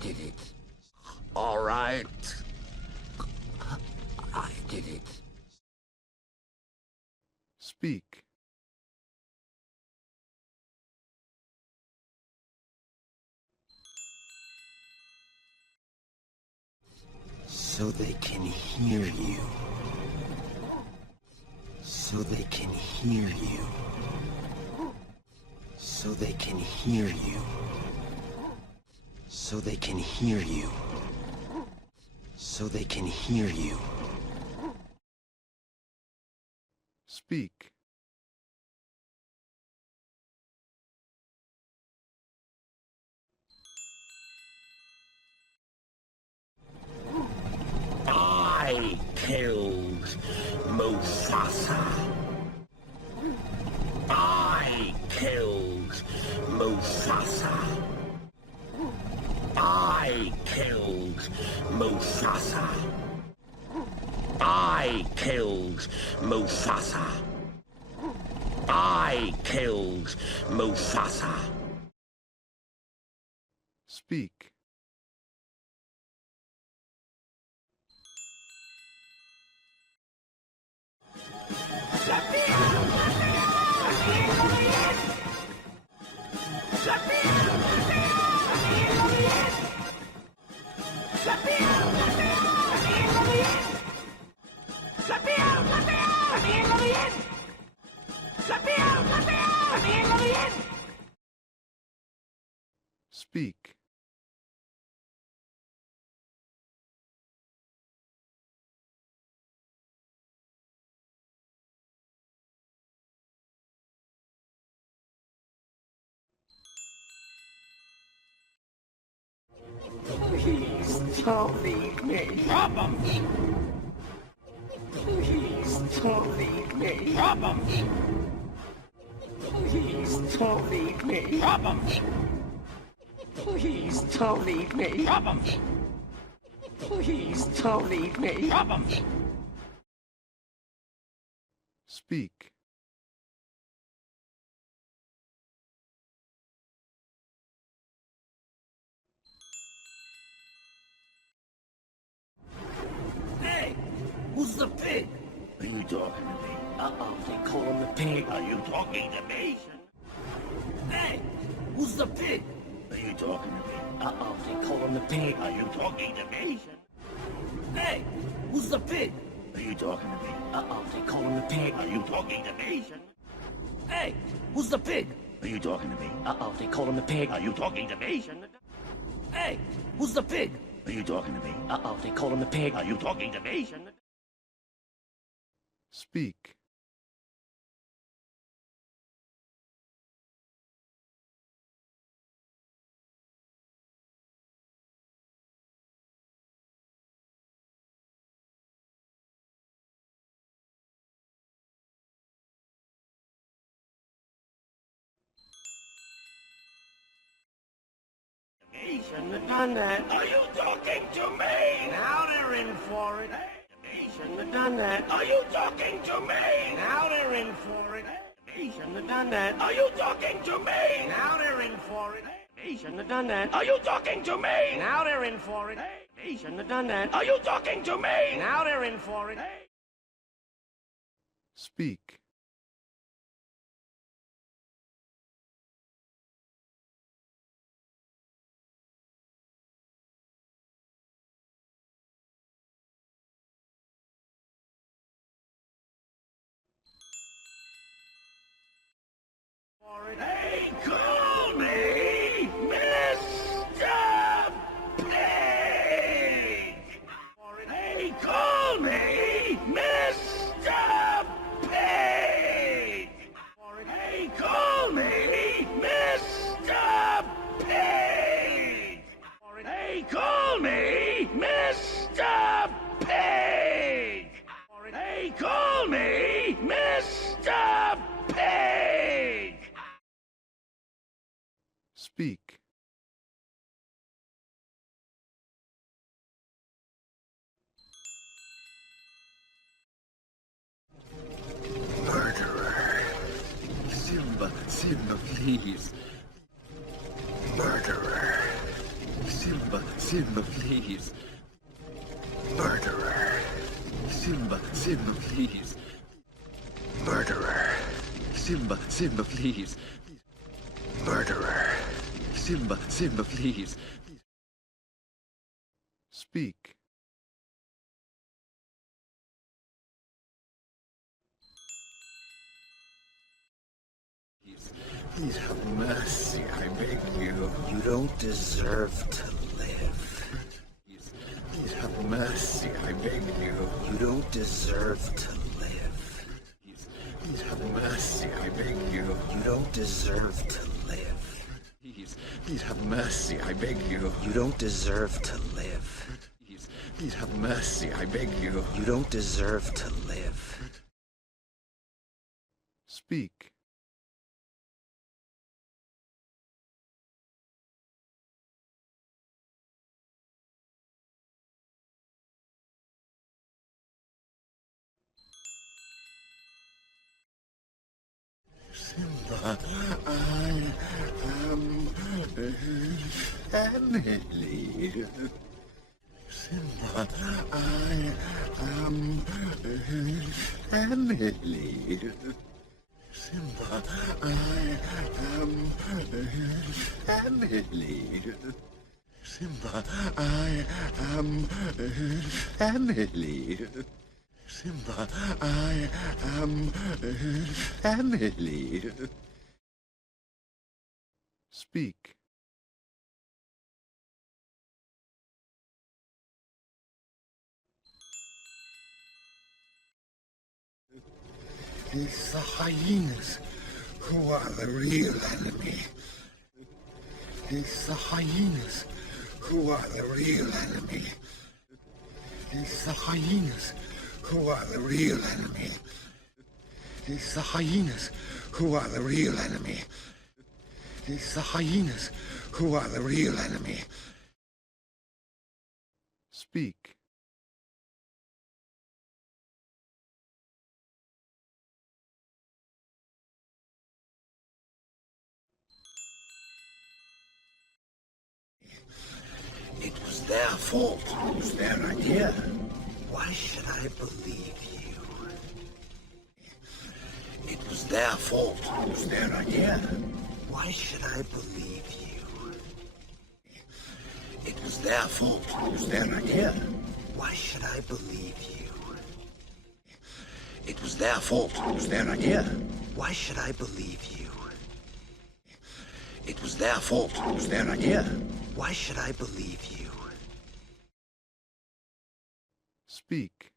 did it. All right. I did it. Speak. So they can hear you. So they can hear you. So they can hear you. So they can hear you. So they can hear you. Speak. I killed Mufasa. I killed Mufasa. I killed Mufasa. I killed Mufasa. I killed Mufasa. Speak. Speak. Please don't leave me. Problem. Please don't leave me. Problem. Please don't leave me. Problem. Please don't leave me. Problem. Please don't leave me. Problem. Speak. Hey, who's the pig? Are you talking to me? Uh-oh, they call him the pig. Are you talking to me? Hey, who's the pig? Are you talking to me? Uh-oh, they call him the pig. Are you talking to me? Hey, who's the pig? Are you talking to me? Uh-oh, they call him the pig. Are you talking to me? Hey, who's the pig? Are you talking to me? Uh-oh, they call him the pig. Are you talking to me? Hey, who's the pig? Are you talking to me? Uh-oh, they call him the pig. Are you talking to me? Speak. Shouldn't have done that. Are you talking to me? Now they're in for it. They shouldn't have done that. Are you talking to me? Now they're in for it. They shouldn't have done that. Are you talking to me? Now they're in for it. They shouldn't have done that. Are you talking to me? Now they're in for it. They shouldn't have done that. Are you talking to me? Now they're in for it. Speak. Hey, call me Mr. Pig! Hey, call me Mr. Pig! Hey, call me Mr. Pig! Hey, call me Mr. Pig! Hey, call me Mr. Pig! Speak. Murderer. Simba, please. Murderer. Simba. Simba, Simba, please. Murderer. Simba, Simba, please. Murderer. Simba, Simba, please. Murderer. Simba, Simba, please. Speak. Please have mercy, I beg you. You don't deserve to live. Please have mercy, I beg you. You don't deserve to live. Please have mercy, I beg you. You don't deserve to live. Please have mercy, I beg you. You don't deserve to live. Please have mercy, I beg you. You don't deserve to live. Speak. Simba, I am family. Simba, I am family. Simba, I am family. Simba, I am family. Simba, I am family. Speak. It's the hyenas who are the real enemy. It's the hyenas who are the real enemy. It's the hyenas who are the real enemy. It's the hyenas who are the real enemy. It's the hyenas who are the real enemy. Speak. It was their fault. It was their idea. Why should I believe you? It was their fault. It was their idea. Why should I believe you? It was their fault. It was their idea. Why should I believe you? It was their fault. It was their idea. Why should I believe you? It was their fault. It was their idea. Why should I believe you? Speak.